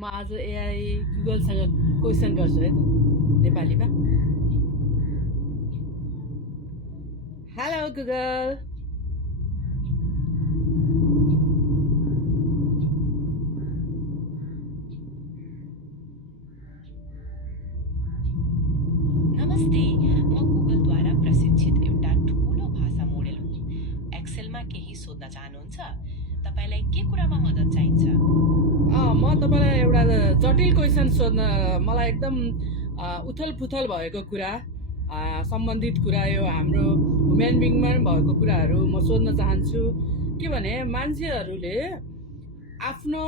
म आज AI गुगलसँग question गर्छु है नेपालीमा। हेलो गुगल, नमस्ते, म गुगलद्वारा प्रशिक्षित एउटा ठुलो भाषा मोडेल हुँ। एक्सेलमा केही सोध्न चाहनुहुन्छ? तपाईलाई के कुरामा मद्दत चाहिन्छ? म तपाईँलाई एउटा जटिल क्वेसन सोध्न, मलाई एकदम उथल पुथल भएको कुरा, सम्बन्धित कुरा, यो हाम्रो ह्युमन बिङमा भएको कुराहरू म सोध्न चाहन्छु। के भने मान्छेहरूले आफ्नो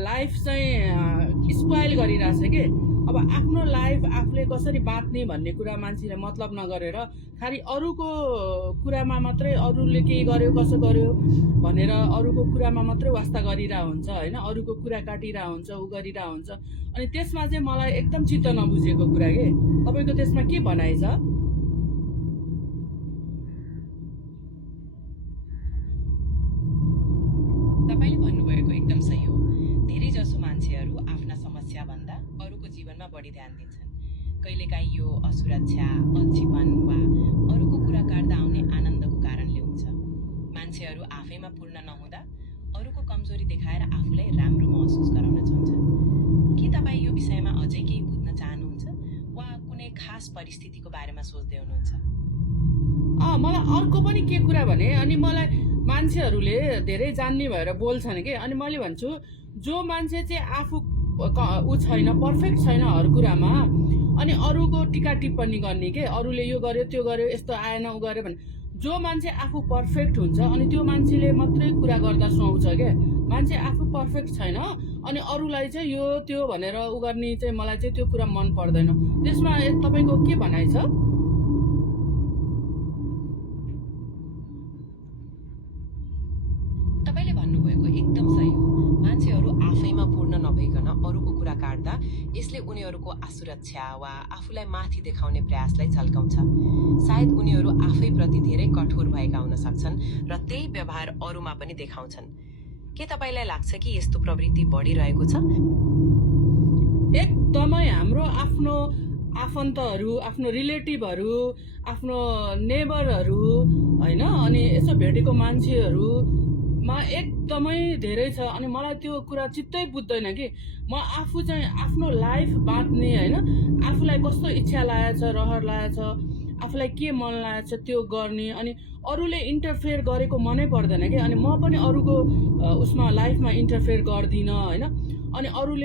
लाइफ चाहिँ स्पोइल गरिरहेछ कि। अब आफ्नो लाइफ आफूले कसरी बाँच्ने भन्ने कुरा मान्छेले मतलब नगरेर खालि अरूको कुरामा मात्रै, अरूले के गर्यो कसो गर्यो भनेर अरूको कुरामा मात्रै वास्ता गरिरहेको हुन्छ होइन। अरूको कुरा काटिरहेको हुन्छ, उ गरिरहेको हुन्छ। अनि त्यसमा चाहिँ मलाई एकदम चित्त नबुझेको कुरा के, तपाईँको त्यसमा के भनाइ छ? तपाईले भन्नुभएको एकदम सही हो। धेरै जसो मान्छेहरू आफ्ना समस्या भन्दा अरूको जीवनमा बढी ध्यान दिन्छन्। कहिलेकाहीँ यो असुरक्षा, अल्छीपन वा अरूको कुरा काट्दा आउने आनन्दको कारणले हुन्छ। मान्छेहरू आफैमा पूर्ण नहुँदा अरूको कमजोरी देखाएर आफूलाई राम्रो महसुस गराउन चाहन्छन्। के तपाईँ यो विषयमा अझै केही बुझ्न चाहनुहुन्छ वा कुनै खास परिस्थितिको बारेमा सोच्दै हुनुहुन्छ? मलाई अर्को पनि के कुरा भने, अनि मलाई मान्छेहरूले धेरै जान्ने भएर बोल्छन् कि, अनि मैले भन्छु जो मान्छे चाहिँ आफू ऊ छैन, पर्फेक्ट छैन हर कुरामा, अनि अरूको टिका टिप्पणी गर्ने के, अरूले यो गर्यो त्यो गर्यो यस्तो आएन उ गर्यो भने, जो मान्छे आफू पर्फेक्ट हुन्छ अनि त्यो मान्छेले मात्रै कुरा गर्दा सुहाउँछ क्या। मान्छे आफू पर्फेक्ट छैन अनि अरूलाई चाहिँ यो त्यो भनेर उ गर्ने चाहिँ मलाई चाहिँ त्यो कुरा मन पर्दैन। त्यसमा तपाईँको के भनाइ छ? तपाईले भन्नुभएको एकदम सही हो। मान्छेहरू आफैमा पूर्ण नभइकन अरूको कुरा काट्दा यसले उनीहरूको असुरक्षा वा आफूलाई माथि देखाउने प्रयासलाई झल्काउँछ। सायद उनीहरू आफैप्रति धेरै कठोर भएका हुन सक्छन् र त्यही व्यवहार अरूमा पनि देखाउँछन्। के तपाईलाई लाग्छ कि यस्तो प्रवृत्ति बढिरहेको छ? एकदमै हाम्रो आफ्नो आफन्तहरू, आफ्नो रिलेटिभहरू, आफ्नो नेबरहरू होइन, अनि यसो भेटेको मान्छेहरूमा एकदमै धेरै छ। अनि मलाई त्यो कुरा चित्तै बुझ्दैन कि म आफू चाहिँ आफ्नो लाइफ बाँच्ने होइन, आफूलाई कस्तो इच्छा लागेको छ, रहर लागेको छ, आफूलाई के मन लागेको छ त्यो गर्ने, अनि अरूले इन्टरफेयर गरेको मनै पर्दैन कि। अनि म पनि अरूको उसमा लाइफमा इन्टरफेयर गर्दिनँ होइन। अनि अरूले